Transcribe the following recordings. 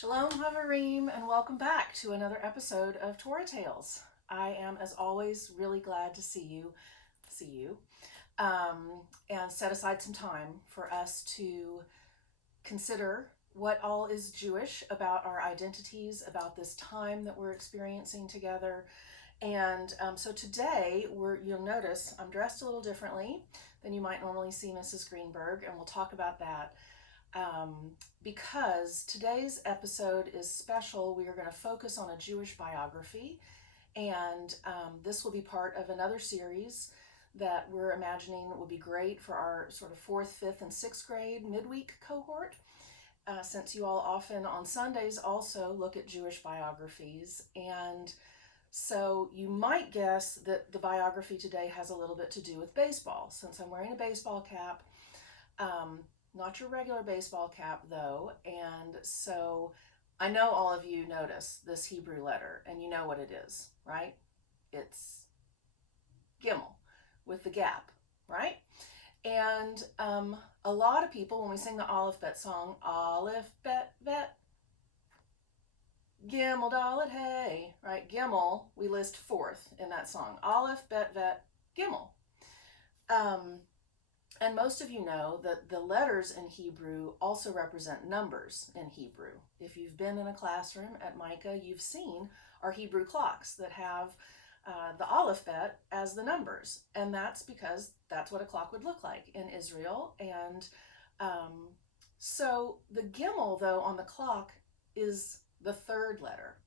Shalom Havarim, and welcome back to another episode of Torah Tales. I am, as always, really glad to see you, and set aside some time for us to consider what all is Jewish about our identities, about this time that we're experiencing together. And so today, you'll notice I'm dressed a little differently than you might normally see Mrs. Greenberg, and we'll talk about that. Because today's episode is special. We are going to focus on a Jewish biography, and this will be part of another series that we're imagining would be great for our sort of 4th, 5th, and 6th grade midweek cohort, since you all often on Sundays also look at Jewish biographies. And so you might guess that the biography today has a little bit to do with baseball, since I'm wearing a baseball cap. Not your regular baseball cap, though. And so I know all of you notice this Hebrew letter, and you know what it is, right? It's Gimel with the gap, right? And a lot of people, when we sing the Aleph Bet song, Aleph Bet Vet, Gimel Dalet Hey, right? Gimel, we list 4th in that song. Aleph Bet Vet Gimel. And most of you know that the letters in Hebrew also represent numbers in Hebrew. If you've been in a classroom at Micah, you've seen our Hebrew clocks that have the Aleph Bet as the numbers. And that's because that's what a clock would look like in Israel. And so the Gimel, though, on the clock is the 3rd letter.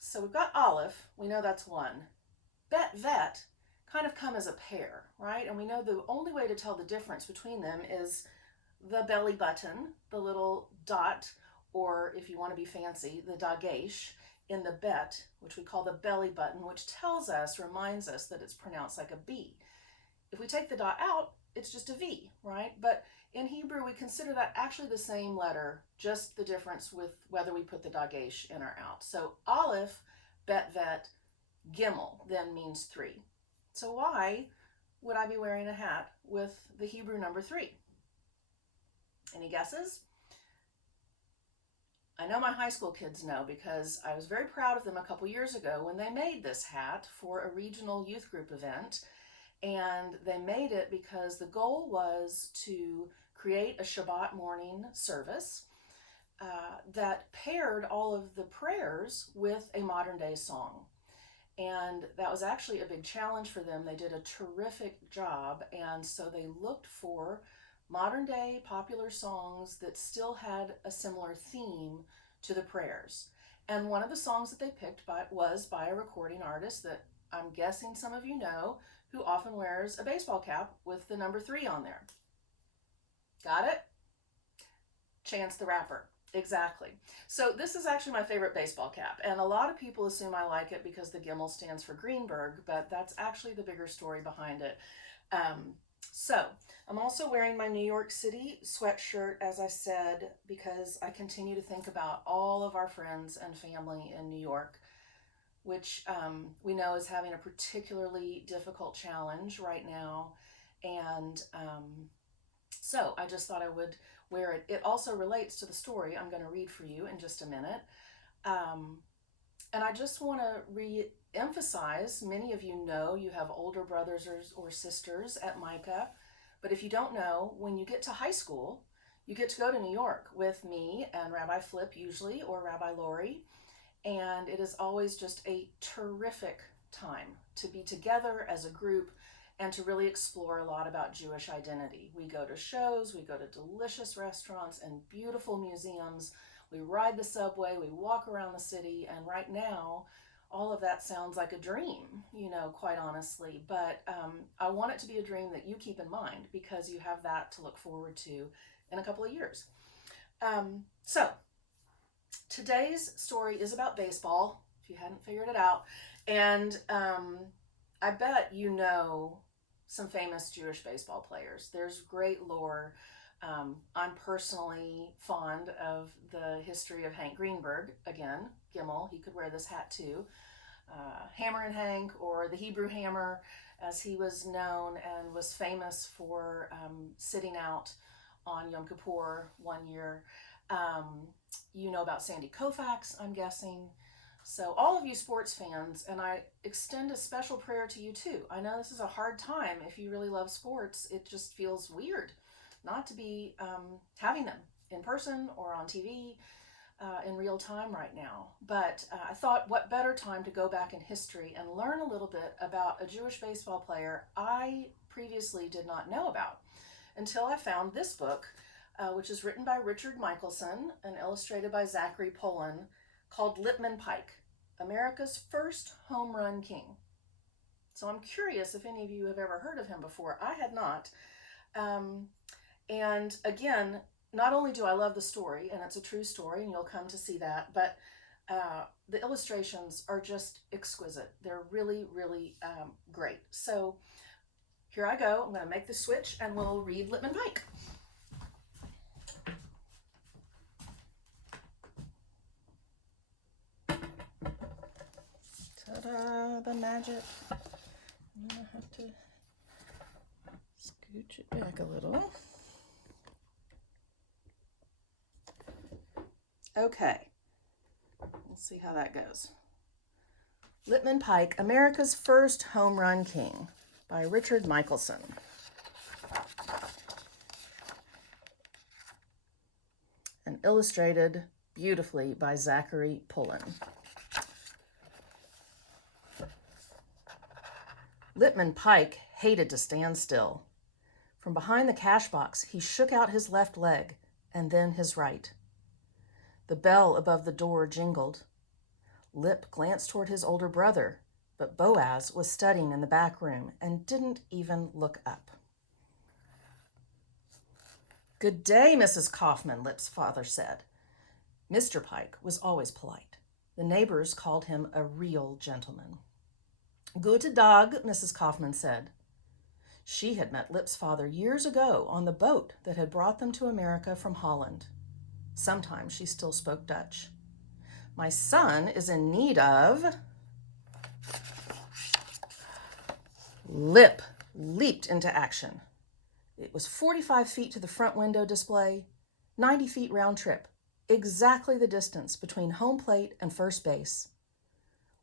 So we've got Aleph, we know that's 1. Bet, Vet kind of come as a pair, right? And we know the only way to tell the difference between them is the belly button, the little dot, or if you want to be fancy, the dagesh in the bet, which we call the belly button, which reminds us that it's pronounced like a B. If we take the dot out, it's just a V, right? But in Hebrew, we consider that actually the same letter, just the difference with whether we put the dagesh in or out. So Aleph, Bet, Vet, Gimel then means 3. So why would I be wearing a hat with the Hebrew number 3? Any guesses? I know my high school kids know, because I was very proud of them a couple years ago when they made this hat for a regional youth group event. And they made it because the goal was to create a Shabbat morning service that paired all of the prayers with a modern day song. And that was actually a big challenge for them. They did a terrific job, and so they looked for modern day popular songs that still had a similar theme to the prayers. And one of the songs that they picked was by a recording artist that I'm guessing some of you know, who often wears a baseball cap with the number 3 on there. Got it? Chance the Rapper. Exactly. So this is actually my favorite baseball cap, and a lot of people assume I like it because the Gimel stands for Greenberg, but that's actually the bigger story behind it. So I'm also wearing my New York City sweatshirt, as I said, because I continue to think about all of our friends and family in New York, which we know is having a particularly difficult challenge right now. And so I just thought I would wear it. It also relates to the story I'm going to read for you in just a minute. And I just want to re-emphasize, many of you know you have older brothers or sisters at Micah, but if you don't know, when you get to high school, you get to go to New York with me and Rabbi Flip usually, or Rabbi Lori, and it is always just a terrific time to be together as a group and to really explore a lot about Jewish identity. We go to shows, we go to delicious restaurants and beautiful museums, we ride the subway, we walk around the city, and right now, all of that sounds like a dream, quite honestly. But I want it to be a dream that you keep in mind, because you have that to look forward to in a couple of years. So today's story is about baseball, if you hadn't figured it out. And I bet you know some famous Jewish baseball players. There's great lore. I'm personally fond of the history of Hank Greenberg. Again, Gimel, he could wear this hat too. Hammer and Hank, or the Hebrew Hammer, as he was known, and was famous for sitting out on Yom Kippur one year. You know about Sandy Koufax, I'm guessing. So all of you sports fans, and I extend a special prayer to you too. I know this is a hard time. If you really love sports, it just feels weird not to be having them in person or on TV in real time right now. But I thought, what better time to go back in history and learn a little bit about a Jewish baseball player I previously did not know about until I found this book, which is written by Richard Michelson and illustrated by Zachary Poland, called Lipman Pike, America's First Home Run King. So I'm curious if any of you have ever heard of him before. I had not. And again, not only do I love the story, and it's a true story, and you'll come to see that, but the illustrations are just exquisite. They're really, really great. So here I go. I'm going to make the switch, and we'll read Lipman Pike. Ta-da, the magic. I'm going to have to scooch it back a little. Okay, let's see how that goes. Lipman Pike, America's First Home Run King by Richard Michelson. And illustrated beautifully by Zachary Poland. Lipman Pike hated to stand still. From behind the cash box, he shook out his left leg and then his right. The bell above the door jingled. Lip glanced toward his older brother, but Boaz was studying in the back room and didn't even look up. "Good day, Mrs. Kaufman," Lip's father said. Mr. Pike was always polite. The neighbors called him a real gentleman. "Gute Tag," Mrs. Kaufman said. She had met Lip's father years ago on the boat that had brought them to America from Holland. Sometimes she still spoke Dutch. "My son is in need of..." Lip leaped into action. It was 45 feet to the front window display, 90 feet round trip, exactly the distance between home plate and first base.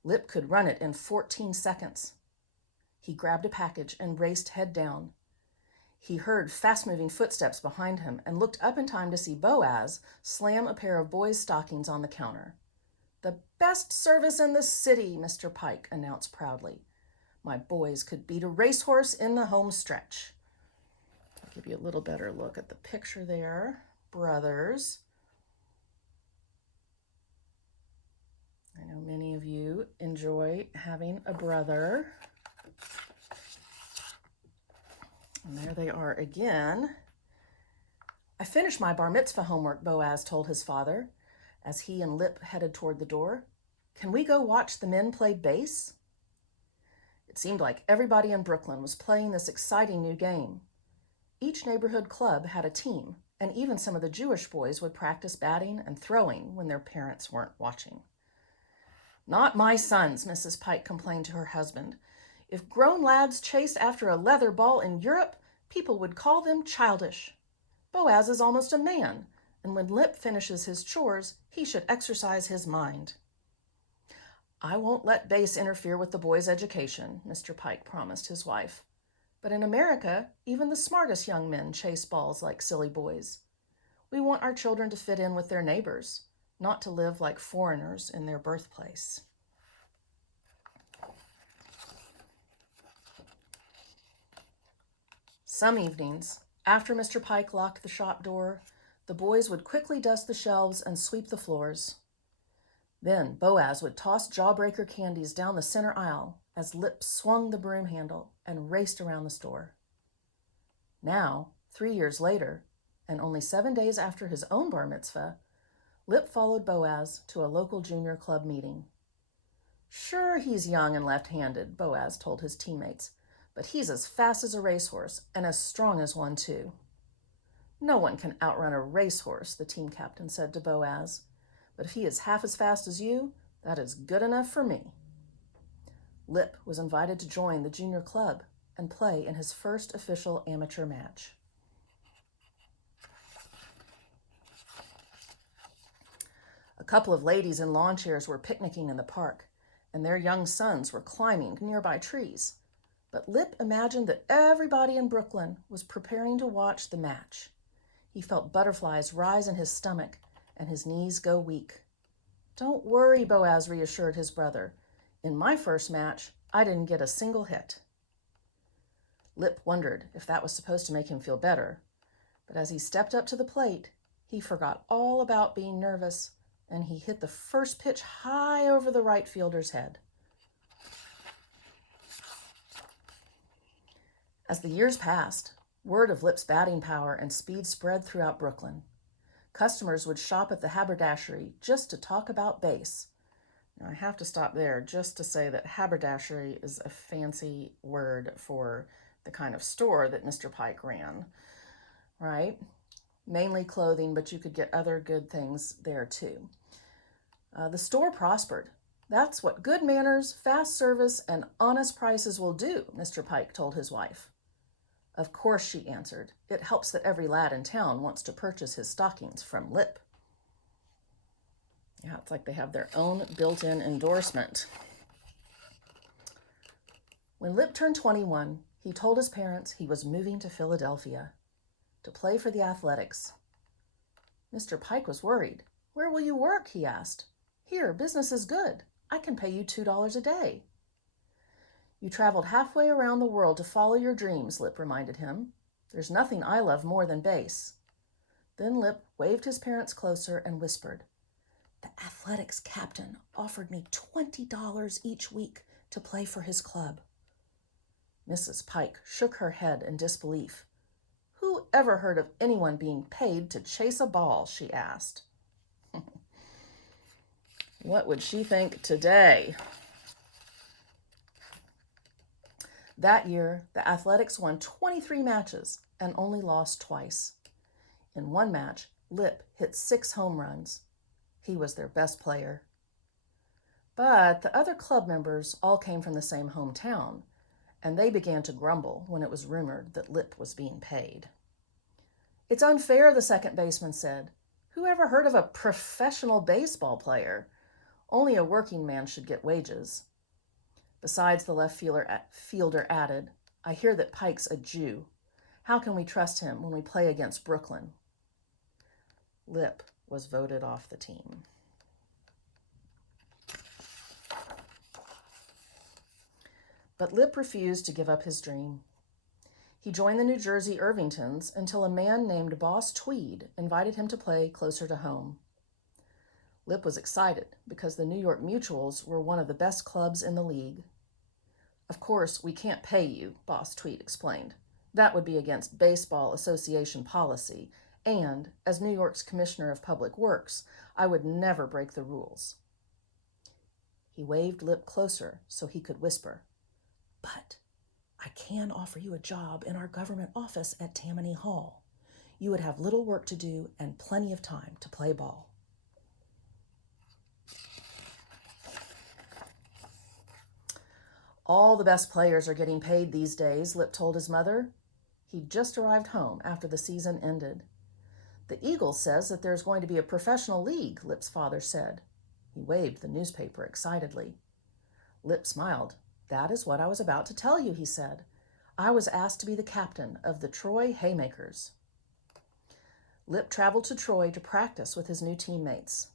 Lip could run it in 14 seconds. He grabbed a package and raced head down. He heard fast-moving footsteps behind him and looked up in time to see Boaz slam a pair of boys' stockings on the counter. "The best service in the city," Mr. Pike announced proudly. "My boys could beat a racehorse in the home stretch." I'll give you a little better look at the picture there. Brothers. I know many of you enjoy having a brother. And there they are again. "I finished my bar mitzvah homework," Boaz told his father, as he and Lip headed toward the door. "Can we go watch the men play base?" It seemed like everybody in Brooklyn was playing this exciting new game. Each neighborhood club had a team, and even some of the Jewish boys would practice batting and throwing when their parents weren't watching. "Not my sons," Mrs. Pike complained to her husband. "If grown lads chased after a leather ball in Europe, people would call them childish. Boaz is almost a man, and when Lip finishes his chores, he should exercise his mind." "I won't let base interfere with the boys' education," Mr. Pike promised his wife. "But in America, even the smartest young men chase balls like silly boys. We want our children to fit in with their neighbors, not to live like foreigners in their birthplace." Some evenings, after Mr. Pike locked the shop door, the boys would quickly dust the shelves and sweep the floors. Then Boaz would toss jawbreaker candies down the center aisle as Lip swung the broom handle and raced around the store. Now, 3 years later, and only 7 days after his own bar mitzvah, Lip followed Boaz to a local junior club meeting. "Sure, he's young and left-handed," Boaz told his teammates, "but he's as fast as a racehorse and as strong as one, too." "No one can outrun a racehorse," the team captain said to Boaz, "but if he is half as fast as you, that is good enough for me." Lip was invited to join the junior club and play in his first official amateur match. couple of ladies in lawn chairs were picnicking in the park, and their young sons were climbing nearby trees. But Lip imagined that everybody in Brooklyn was preparing to watch the match. He felt butterflies rise in his stomach and his knees go weak. "Don't worry," Boaz reassured his brother. "In my first match, I didn't get a single hit." Lip wondered if that was supposed to make him feel better, but as he stepped up to the plate, he forgot all about being nervous, and he hit the first pitch high over the right fielder's head. As the years passed, word of Lip's batting power and speed spread throughout Brooklyn. Customers would shop at the haberdashery just to talk about base. Now, I have to stop there just to say that haberdashery is a fancy word for the kind of store that Mr. Pike ran, right? Mainly clothing, but you could get other good things there too. The store prospered. "That's what good manners, fast service, and honest prices will do," Mr. Pike told his wife. "Of course," she answered. "It helps that every lad in town wants to purchase his stockings from Lip." Yeah, it's like they have their own built-in endorsement. When Lip turned 21, he told his parents he was moving to Philadelphia to play for the Athletics. Mr. Pike was worried. "Where will you work?" he asked. "Here, business is good. I can pay you $2 a day." "You traveled halfway around the world to follow your dreams," Lip reminded him. "There's nothing I love more than base." Then Lip waved his parents closer and whispered, "The Athletics captain offered me $20 each week to play for his club." Mrs. Pike shook her head in disbelief. "Who ever heard of anyone being paid to chase a ball?" she asked. What would she think today? That year, the Athletics won 23 matches and only lost twice. In one match, Lip hit 6 home runs. He was their best player. But the other club members all came from the same hometown, and they began to grumble when it was rumored that Lip was being paid. "It's unfair," the second baseman said. "Who ever heard of a professional baseball player? Only a working man should get wages." Besides, the left fielder added, "I hear that Pike's a Jew. How can we trust him when we play against Brooklyn?" Lip was voted off the team. But Lip refused to give up his dream. He joined the New Jersey Irvingtons until a man named Boss Tweed invited him to play closer to home. Lip was excited because the New York Mutuals were one of the best clubs in the league. "Of course, we can't pay you," Boss Tweed explained. "That would be against Baseball Association policy, and as New York's Commissioner of Public Works, I would never break the rules." He waved Lip closer so he could whisper, "But I can offer you a job in our government office at Tammany Hall. You would have little work to do and plenty of time to play ball." "All the best players are getting paid these days," Lip told his mother. He'd just arrived home after the season ended. "The Eagle says that there's going to be a professional league," Lip's father said. He waved the newspaper excitedly. Lip smiled. "That is what I was about to tell you," he said. "I was asked to be the captain of the Troy Haymakers." Lip traveled to Troy to practice with his new teammates.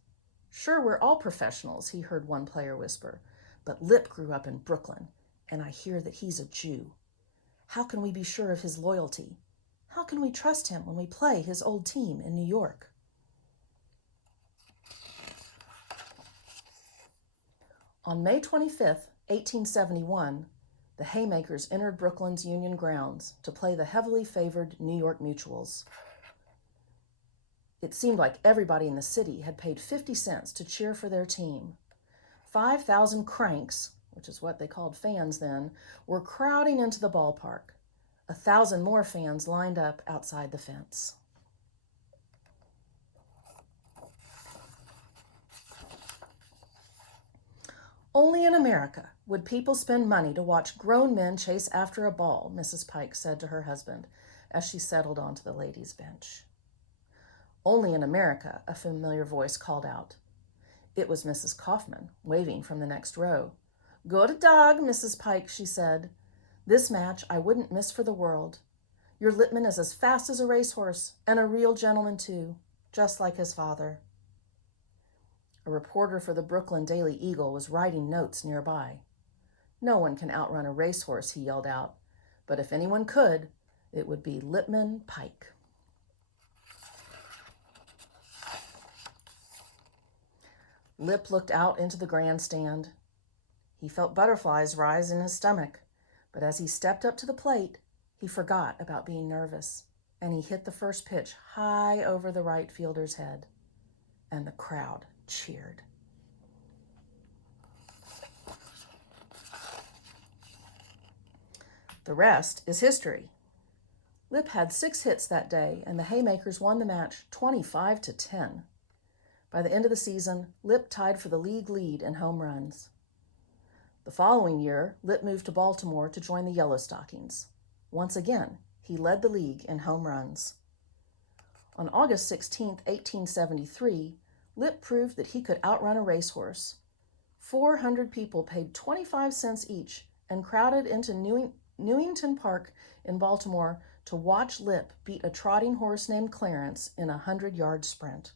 "Sure, we're all professionals," he heard one player whisper, "but Lip grew up in Brooklyn, and I hear that he's a Jew. How can we be sure of his loyalty? How can we trust him when we play his old team in New York?" On May 25th, 1871, the Haymakers entered Brooklyn's Union grounds to play the heavily favored New York Mutuals. It seemed like everybody in the city had paid 50 cents to cheer for their team. 5,000 cranks, which is what they called fans then, were crowding into the ballpark. 1,000 more fans lined up outside the fence. "Only in America would people spend money to watch grown men chase after a ball," Mrs. Pike said to her husband as she settled onto the ladies' bench. "Only in America," a familiar voice called out. It was Mrs. Kaufman, waving from the next row. "Good dog, Mrs. Pike," she said. "This match I wouldn't miss for the world. Your Lippman is as fast as a racehorse, and a real gentleman, too, just like his father." A reporter for the Brooklyn Daily Eagle was writing notes nearby. "No one can outrun a racehorse," he yelled out. "But if anyone could, it would be Lippman Pike." Lip looked out into the grandstand. He felt butterflies rise in his stomach, but as he stepped up to the plate, he forgot about being nervous, and he hit the first pitch high over the right fielder's head, and the crowd cheered. The rest is history. Lip had 6 hits that day, and the Haymakers won the match 25-10. By the end of the season, Lip tied for the league lead in home runs. The following year, Lip moved to Baltimore to join the Yellowstockings. Once again, he led the league in home runs. On August 16, 1873, Lip proved that he could outrun a racehorse. 400 people paid 25 cents each and crowded into Newington Park in Baltimore to watch Lip beat a trotting horse named Clarence in a 100-yard sprint.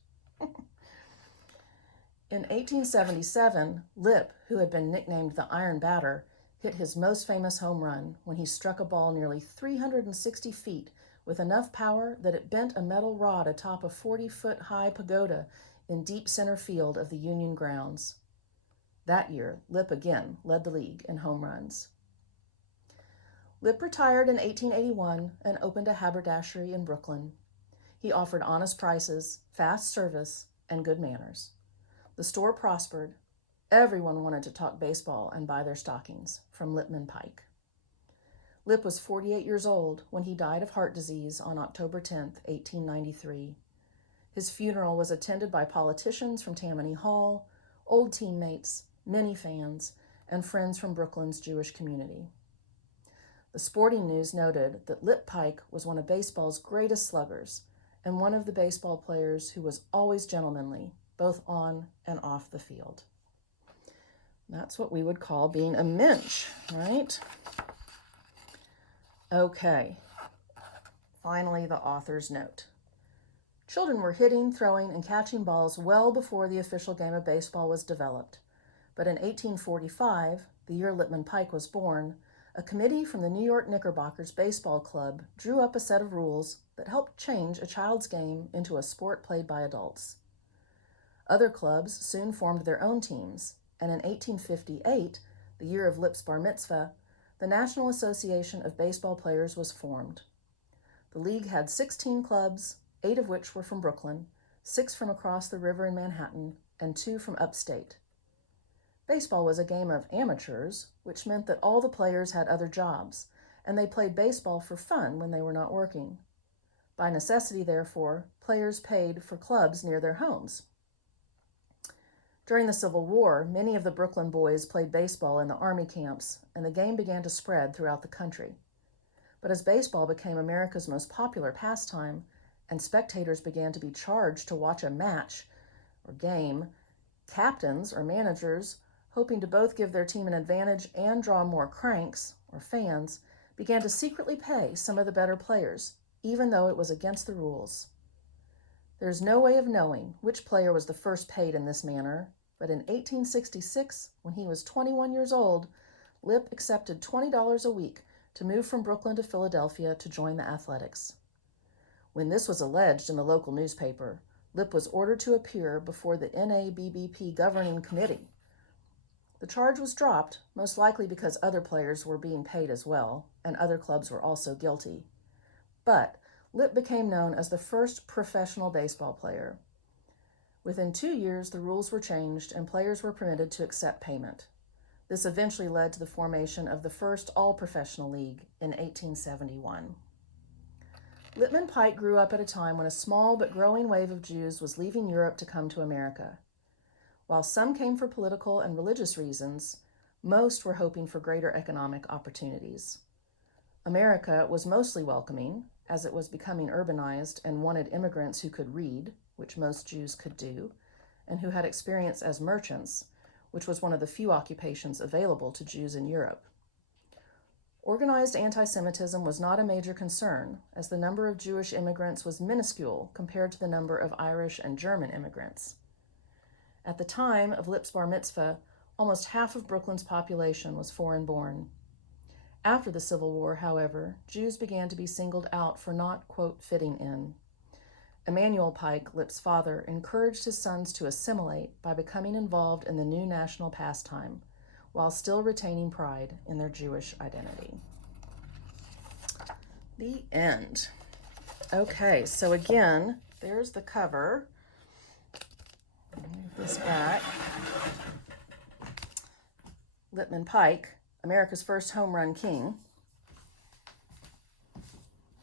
In 1877, Lip, who had been nicknamed the Iron Batter, hit his most famous home run when he struck a ball nearly 360 feet with enough power that it bent a metal rod atop a 40-foot-high pagoda in deep center field of the Union grounds. That year, Lip again led the league in home runs. Lip retired in 1881 and opened a haberdashery in Brooklyn. He offered honest prices, fast service, and good manners. The store prospered. Everyone wanted to talk baseball and buy their stockings from Lippman Pike. Lip was 48 years old when he died of heart disease on October 10, 1893. His funeral was attended by politicians from Tammany Hall, old teammates, many fans, and friends from Brooklyn's Jewish community. The Sporting News noted that Lip Pike was one of baseball's greatest sluggers and one of the baseball players who was always gentlemanly, both on and off the field. That's what we would call being a mensch, right? Okay, finally the author's note. Children were hitting, throwing, and catching balls well before the official game of baseball was developed. But in 1845, the year Lippman Pike was born, a committee from the New York Knickerbockers Baseball Club drew up a set of rules that helped change a child's game into a sport played by adults. Other clubs soon formed their own teams, and in 1858, the year of Lip's bar mitzvah, the National Association of Baseball Players was formed. The league had 16 clubs, 8 of which were from Brooklyn, 6 from across the river in Manhattan, and 2 from upstate. Baseball was a game of amateurs, which meant that all the players had other jobs, and they played baseball for fun when they were not working. By necessity, therefore, players paid for clubs near their homes. During the Civil War, many of the Brooklyn boys played baseball in the army camps, and the game began to spread throughout the country. But as baseball became America's most popular pastime, and spectators began to be charged to watch a match or game, captains or managers, hoping to both give their team an advantage and draw more cranks, or fans, began to secretly pay some of the better players, even though it was against the rules. There's no way of knowing which player was the first paid in this manner, but in 1866, when he was 21 years old, Lip accepted $20 a week to move from Brooklyn to Philadelphia to join the athletics. When this was alleged in the local newspaper, Lip was ordered to appear before the NABBP governing committee. The charge was dropped, most likely because other players were being paid as well, and other clubs were also guilty. But Lip became known as the first professional baseball player. Within 2 years, the rules were changed and players were permitted to accept payment. This eventually led to the formation of the first all-professional league in 1871. Lippman Pike grew up at a time when a small but growing wave of Jews was leaving Europe to come to America. While some came for political and religious reasons, most were hoping for greater economic opportunities. America was mostly welcoming, as it was becoming urbanized and wanted immigrants who could read, which most Jews could do, and who had experience as merchants, which was one of the few occupations available to Jews in Europe. Organized anti-Semitism was not a major concern, as the number of Jewish immigrants was minuscule compared to the number of Irish and German immigrants. At the time of Lip's bar mitzvah, almost half of Brooklyn's population was foreign-born. After the Civil War, however, Jews began to be singled out for not, quote, fitting in. Emanuel Pike, Lip's father, encouraged his sons to assimilate by becoming involved in the new national pastime, while still retaining pride in their Jewish identity. The end. Okay, so again, there's the cover. Move this back. Lipman Pike, America's First Home Run King.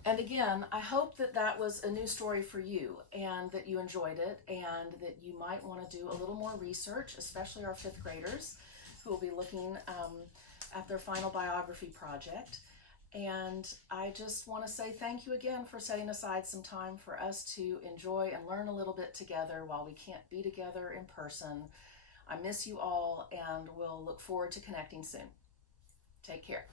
And again, I hope that that was a new story for you and that you enjoyed it and that you might want to do a little more research, especially our fifth graders who will be looking at their final biography project. And I just want to say thank you again for setting aside some time for us to enjoy and learn a little bit together while we can't be together in person. I miss you all and we'll look forward to connecting soon. Take care.